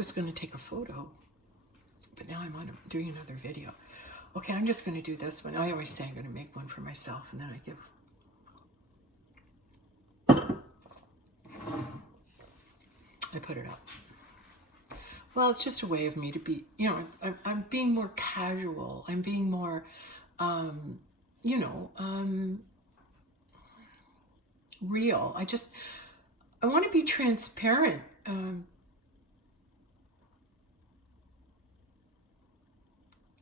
was going to take a photo, but now I'm doing another video. Okay, I'm just going to do this one. I always say I'm going to make one for myself, and then I put it up. Well, it's just a way of me to be, I'm being more casual. I'm being more, real. I want to be transparent.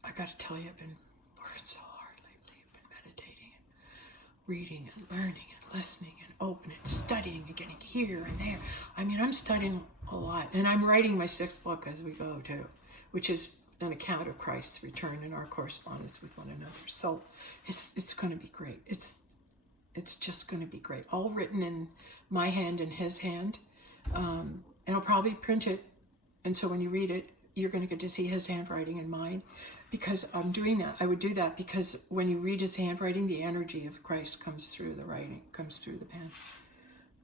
I got to tell you, I've been working so hard lately. I've been meditating and reading and learning and listening and opening, studying and getting here and there. I mean, I'm studying a lot, and I'm writing my 6th book as we go too, which is an account of Christ's return and our correspondence with one another. So it's going to be great. It's just going to be great. All written in my hand and his hand, and I'll probably print it. And so when you read it, you're going to get to see his handwriting and mine, because I'm doing that. I would do that because when you read his handwriting, the energy of Christ comes through the writing, comes through the pen.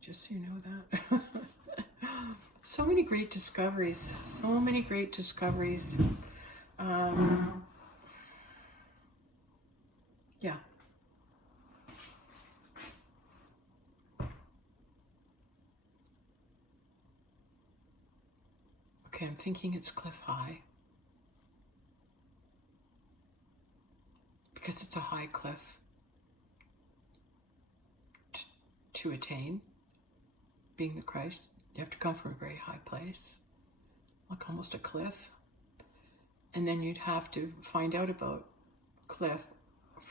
Just so you know that. So many great discoveries. So many great discoveries. Yeah. Okay, I'm thinking it's Cliff High, because it's a high cliff to attain being the Christ. You have to come from a very high place, like almost a cliff. And then you'd have to find out about Cliff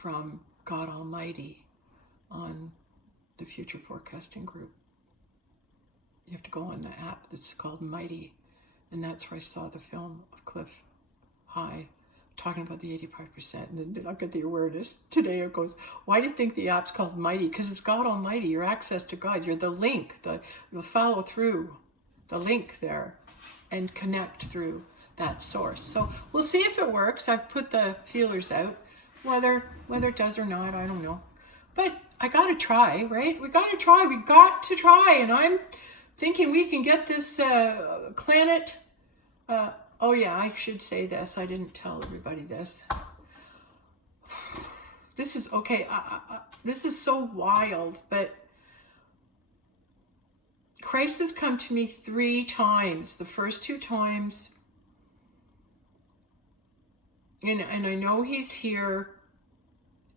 from God Almighty on the Future Forecasting Group. You have to go on the app that's called Mighty, and that's where I saw the film of Cliff High, talking about the 85%, and then I get the awareness. Today it goes, why do you think the app's called Mighty? Because it's God Almighty, your access to God. You're the link, you'll follow through the link there and connect through that source. So we'll see if it works. I've put the feelers out. Whether it does or not, I don't know. But I got to try, right? We got to try. And I'm thinking we can get this planet. Oh yeah, I should say this. I didn't tell everybody this. This is okay. This is so wild, but Christ has come to me 3 times. The first 2 times, and I know he's here,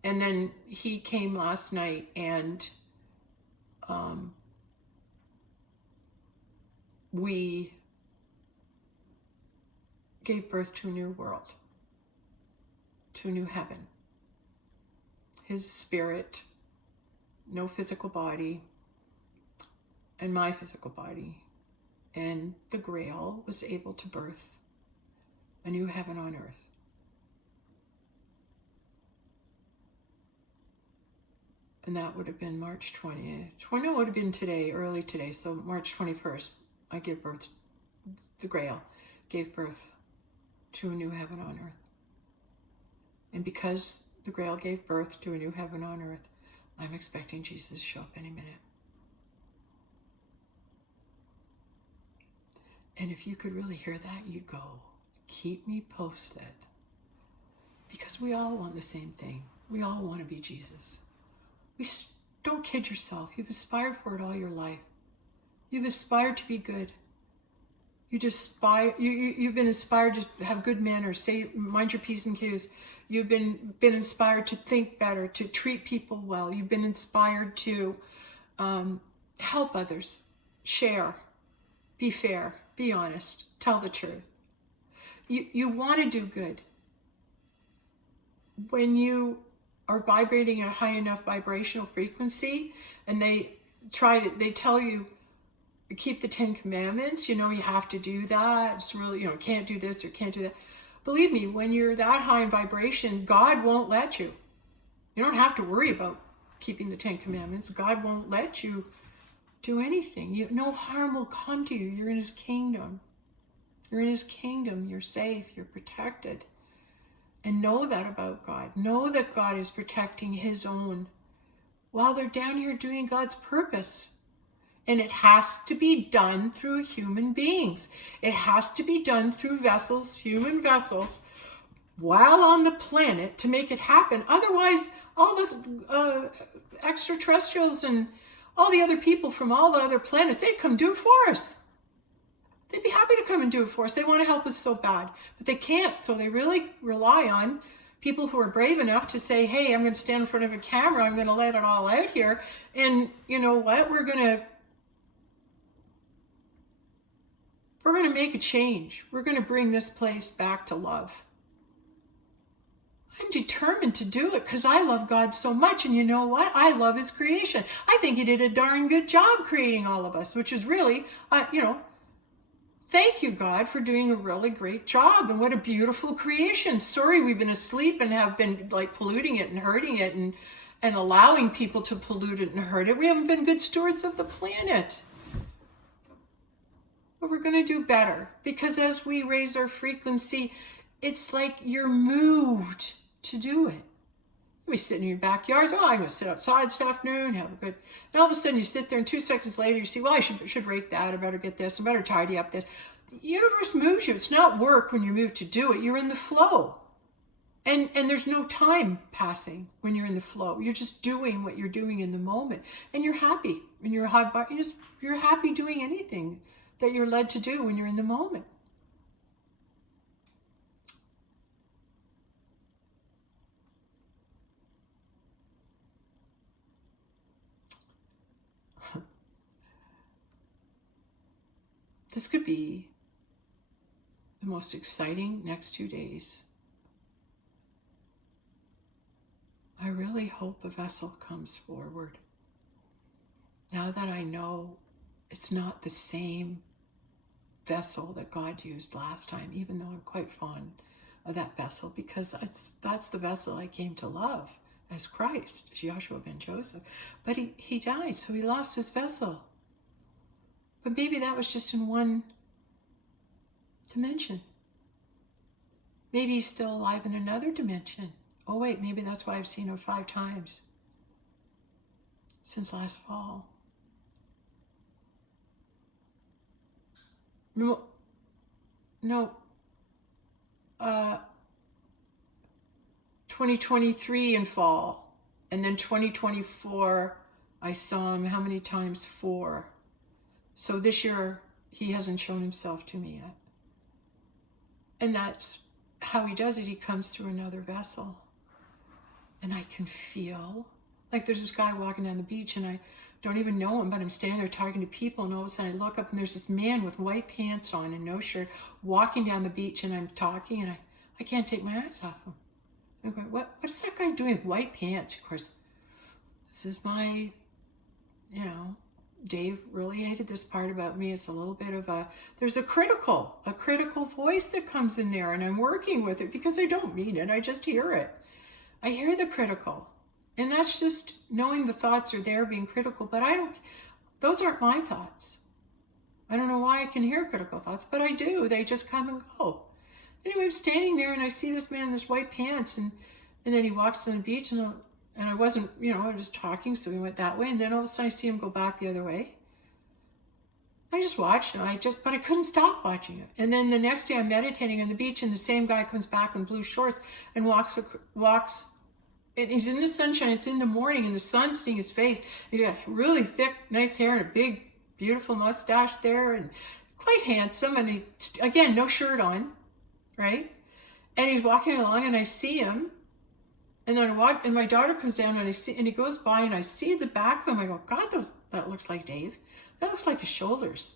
and then he came last night, and we gave birth to a new world, to a new heaven. His spirit, no physical body, and my physical body, and the Grail was able to birth a new heaven on earth. And that would have been March 20th. No, it would have been today, early today. So March 21st, I gave birth, the Grail gave birth to a new heaven on earth. And because the Grail gave birth to a new heaven on earth, I'm expecting Jesus to show up any minute. And if you could really hear that, you'd go, keep me posted. Because we all want the same thing. We all want to be Jesus. Don't kid yourself. You've aspired for it all your life. You've aspired to be good. You've been inspired to have good manners, say, mind your P's and Q's. You've been inspired to think better, to treat people well. You've been inspired to help others, share, be fair, be honest, tell the truth. You want to do good. When you are vibrating at a high enough vibrational frequency, and they tell you, keep the 10 commandments, you have to do that. It's really, can't do this or can't do that. Believe me, when you're that high in vibration, God won't let you. You don't have to worry about keeping the 10 commandments. God won't let you do anything. No harm will come to you. You're in his kingdom. You're in his kingdom. You're safe. You're protected. And know that about God. Know that God is protecting his own while they're down here doing God's purpose. And it has to be done through human beings. It has to be done through vessels, human vessels, while on the planet to make it happen. Otherwise, all those extraterrestrials and all the other people from all the other planets, they'd come do it for us. They'd be happy to come and do it for us. They want to help us so bad, but they can't. So they really rely on people who are brave enough to say, hey, I'm going to stand in front of a camera. I'm going to let it all out here. And you know what? We're going to make a change. We're going to bring this place back to love. I'm determined to do it because I love God so much. And you know what? I love his creation. I think he did a darn good job creating all of us, which is really, thank you, God, for doing a really great job. And what a beautiful creation. Sorry, we've been asleep and have been like polluting it and hurting it and allowing people to pollute it and hurt it. We haven't been good stewards of the planet. But we're going to do better, because as we raise our frequency, it's like you're moved to do it. You be sitting in your backyard, oh, I'm going to sit outside this afternoon, have a good, and all of a sudden you sit there and 2 seconds later you see, well, I should rake that, I better get this, I better tidy up this. The universe moves you. It's not work when you move to do it. You're in the flow. And there's no time passing when you're in the flow. You're just doing what you're doing in the moment. And you're happy. When you're you're happy doing anything that you're led to do when you're in the moment. This could be the most exciting next 2 days. I really hope a vessel comes forward. Now that I know it's not the same vessel that God used last time, even though I'm quite fond of that vessel, because that's the vessel I came to love as Christ, as Joshua ben Joseph. But he died, so he lost his vessel. But maybe that was just in one dimension. Maybe he's still alive in another dimension. Oh wait, maybe that's why I've seen him 5 times since last fall. No, 2023 in fall, and then 2024 I saw him how many times? 4. So this year he hasn't shown himself to me yet. And that's how he does it. He comes through another vessel. And I can feel, like there's this guy walking down the beach and I don't even know him, but I'm standing there talking to people, and all of a sudden I look up and there's this man with white pants on and no shirt walking down the beach, and I'm talking and I can't take my eyes off him. I'm going, what's that guy doing with white pants? Of course, this is my, Dave really hated this part about me. It's a little bit of there's a critical voice that comes in there, and I'm working with it because I don't mean it. I just hear it. I hear the critical, and that's just knowing the thoughts are there, being critical, but those aren't my thoughts. I don't know why I can hear critical thoughts, but I do. They just come and go. Anyway, I'm standing there and I see this man in this white pants, and then he walks on the beach, and I wasn't, I was talking, so we went that way, and then all of a sudden I see him go back the other way. I just watched, and but I couldn't stop watching it. And then the next day I'm meditating on the beach, and the same guy comes back in blue shorts and walks, and he's in the sunshine. It's in the morning, and the sun's hitting his face. He's got really thick, nice hair and a big, beautiful mustache there, and quite handsome. And he, again, no shirt on, right? And he's walking along, and I see him. And then and my daughter comes down, and he goes by, and I see the back of him. I go, God, that looks like Dave. That looks like his shoulders.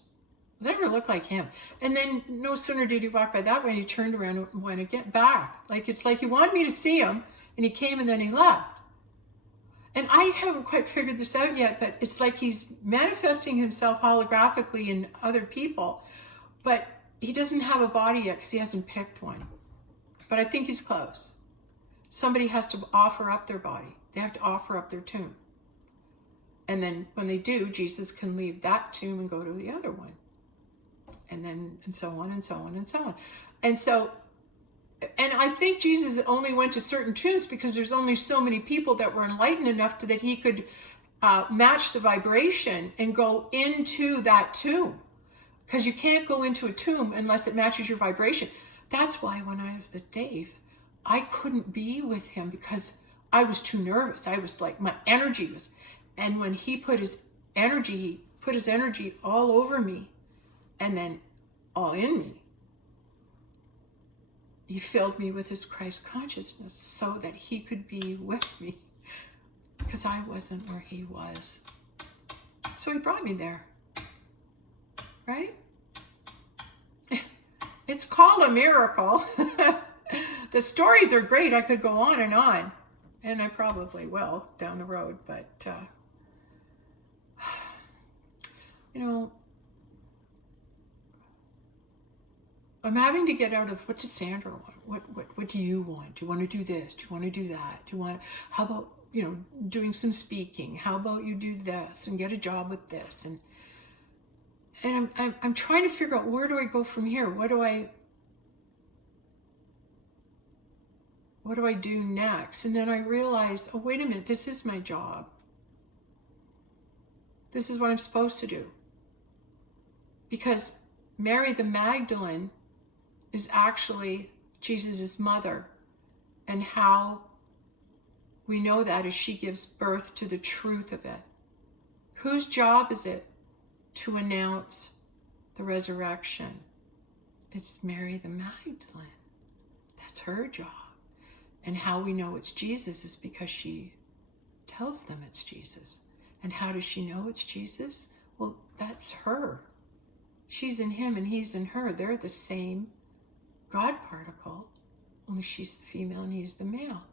Does that ever look like him? And then no sooner did he walk by that way, and he turned around and went again back. It's like he wanted me to see him, and he came and then he left. And I haven't quite figured this out yet, but it's like he's manifesting himself holographically in other people, but he doesn't have a body yet because he hasn't picked one. But I think he's close. Somebody has to offer up their body. They have to offer up their tomb. And then when they do, Jesus can leave that tomb and go to the other one. And so on and so on and so on. And I think Jesus only went to certain tombs because there's only so many people that were enlightened enough that he could match the vibration and go into that tomb, because you can't go into a tomb unless it matches your vibration. That's why when I was with Dave, I couldn't be with him because I was too nervous. I was like, my energy was, and when he put his energy all over me and then all in me, he filled me with his Christ consciousness so that he could be with me, because I wasn't where he was. So he brought me there, right? It's called a miracle. The stories are great. I could go on, and I probably will down the road, but I'm having to get out of, what does Sandra want? What do you want? Do you want to do this? Do you want to do that? How about, doing some speaking? How about you do this and get a job with this? And I'm trying to figure out, where do I go from here? What do I do next? And then I realized, oh, wait a minute, this is my job. This is what I'm supposed to do. Because Mary the Magdalene is actually Jesus' mother. And how we know that is she gives birth to the truth of it. Whose job is it to announce the resurrection? It's Mary the Magdalene. That's her job. And how we know it's Jesus is because she tells them it's Jesus. And how does she know it's Jesus? Well, that's her. She's in him and he's in her. They're the same God particle, only she's the female and he's the male.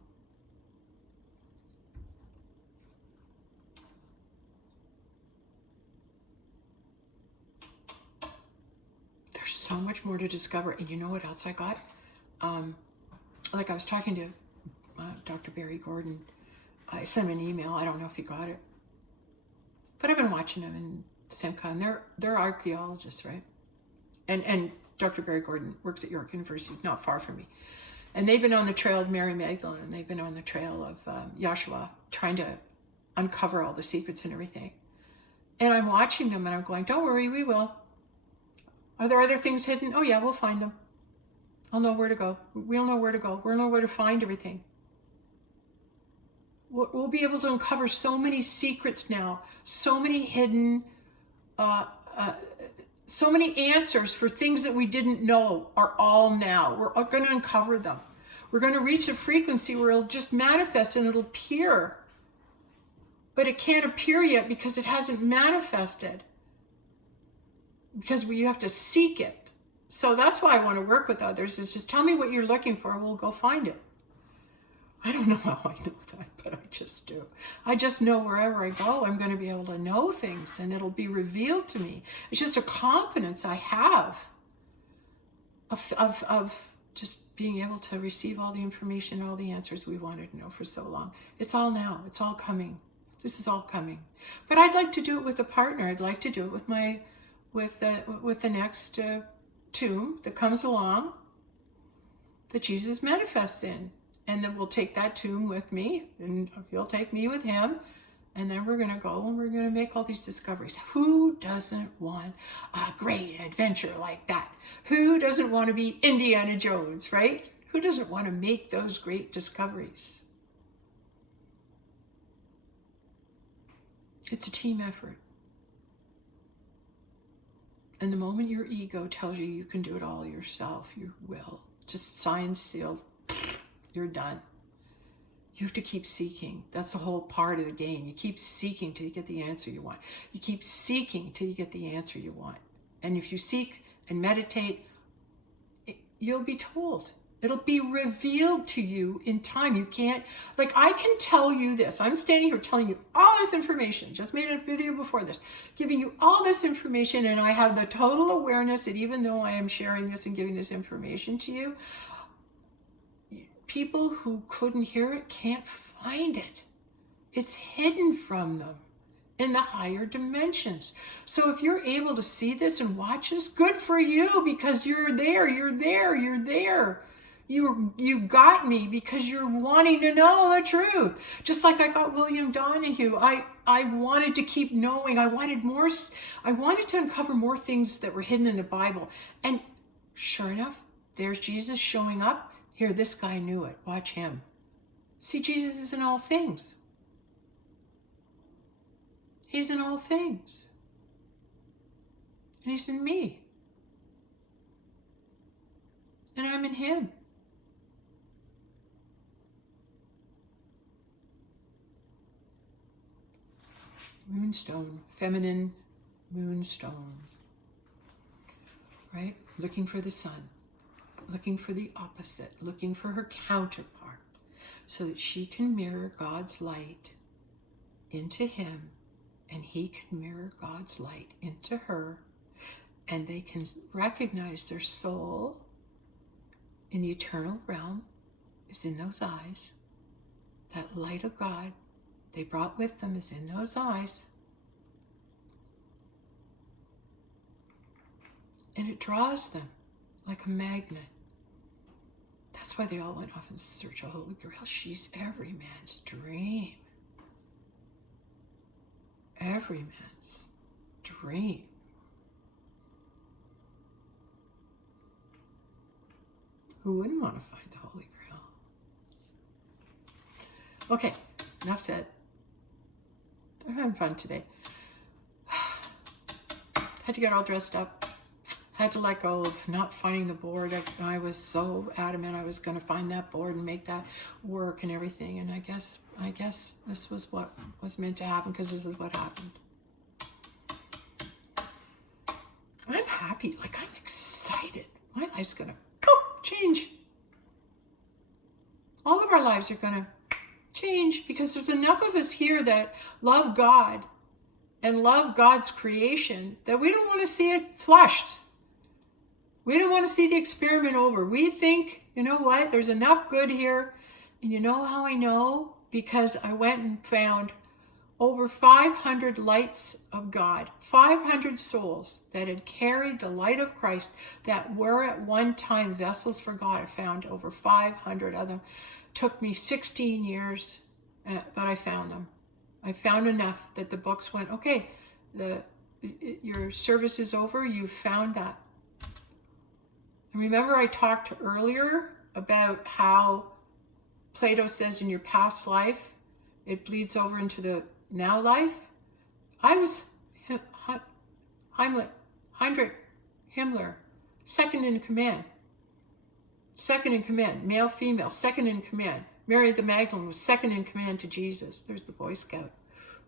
There's so much more to discover. And you know what else I got? Like I was talking to Dr. Barry Gordon. I sent him an email. I don't know if he got it. But I've been watching him in Simca, and they're archaeologists, right? And Dr. Barry Gordon works at York University, not far from me. And they've been on the trail of Mary Magdalene, and they've been on the trail of Yahshua, trying to uncover all the secrets and everything. And I'm watching them, and I'm going, don't worry, we will. Are there other things hidden? Oh yeah, we'll find them. I'll know where to go. We'll know where to go. We'll know where to find everything. We'll be able to uncover so many secrets now, so many hidden, so many answers for things that we didn't know are all now. We're going to uncover them. We're going to reach a frequency where it'll just manifest and it'll appear. But it can't appear yet because it hasn't manifested. Because you have to seek it. So that's why I want to work with others, is just tell me what you're looking for and we'll go find it. I don't know how I know that, but I just do. I just know wherever I go, I'm going to be able to know things and it'll be revealed to me. It's just a confidence I have of just being able to receive all the information, all the answers we wanted to know for so long. It's all now. It's all coming. This is all coming. But I'd like to do it with a partner. I'd like to do it with the next tomb that comes along that Jesus manifests in. And then we'll take that tomb with me, and he'll take me with him. And then we're going to go and we're going to make all these discoveries. Who doesn't want a great adventure like that? Who doesn't want to be Indiana Jones, right? Who doesn't want to make those great discoveries? It's a team effort. And the moment your ego tells you you can do it all yourself, you will. Just signed, sealed. You're done. You have to keep seeking. That's the whole part of the game. You keep seeking till you get the answer you want. You keep seeking till you get the answer you want. And if you seek and meditate, you'll be told. It'll be revealed to you in time. You can't, like, I can tell you this. I'm standing here telling you all this information. Just made a video before this, giving you all this information, and I have the total awareness that even though I am sharing this and giving this information to you, people who couldn't hear it can't find it. It's hidden from them in the higher dimensions. So if you're able to see this and watch this, good for you, because you're there, you're there, you're there. You got me because you're wanting to know the truth. Just like I got William Donahue. I wanted to keep knowing. I wanted more. I wanted to uncover more things that were hidden in the Bible. And sure enough, there's Jesus showing up. Here, this guy knew it. Watch him. See, Jesus is in all things. He's in all things. And he's in me. And I'm in him. Moonstone, feminine moonstone. Right? Looking for the sun. Looking for the opposite. Looking for her counterpart. So that she can mirror God's light into him. And he can mirror God's light into her. And they can recognize their soul in the eternal realm is in those eyes. That light of God they brought with them is in those eyes. And it draws them like a magnet. That's why they all went off in search of Holy Grail. She's every man's dream. Every man's dream. Who wouldn't want to find the Holy Grail? Okay, enough said. I'm having fun today. Had to get all dressed up. Had to let go of not finding the board. I was so adamant I was going to find that board and make that work and everything. And I guess this was what was meant to happen, because this is what happened. I'm happy. Like, I'm excited. My life's going to change. All of our lives are going to change, because there's enough of us here that love God and love God's creation that we don't want to see it flushed. We don't want to see the experiment over. We think, you know what, there's enough good here. And you know how I know? Because I went and found over 500 lights of God, 500 souls that had carried the light of Christ, that were at one time vessels for God. I found over 500 of them. Took me 16 years, but I found them. I found enough that the books went, okay, your service is over, you've found that. And remember I talked earlier about how Plato says in your past life, it bleeds over into the now life? I was Heinrich Himmler, second in command. Second in command, male, female, second in command. Mary the Magdalene was second in command to Jesus. There's the Boy Scout.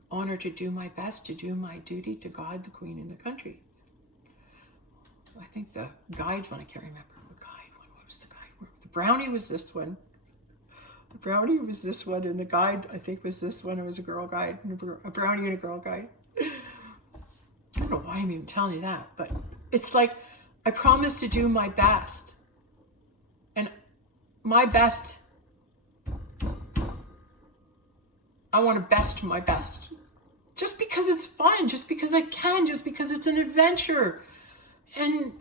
Honor to do my best, to do my duty to God, the Queen, and the country. I think the guide one, I can't remember what guide one. What was the guide? The brownie was this one. The brownie was this one, and the guide, I think, was this one. It was a girl guide, a brownie and a girl guide. I don't know why I'm even telling you that, but it's like I promised to do my best. And my best, I want to best my best. Just because it's fun, just because I can, just because it's an adventure. And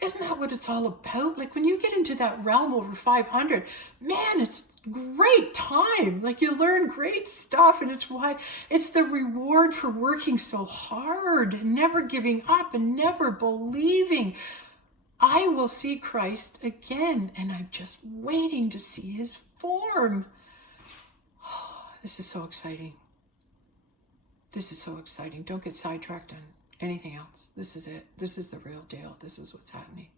isn't that what it's all about? Like, when you get into that realm over 500, man, it's great time. Like, you learn great stuff, and it's the reward for working so hard and never giving up and never believing. I will see Christ again, and I'm just waiting to see his form. Oh, this is so exciting. This is so exciting. Don't get sidetracked on anything else. This is it. This is the real deal. This is what's happening.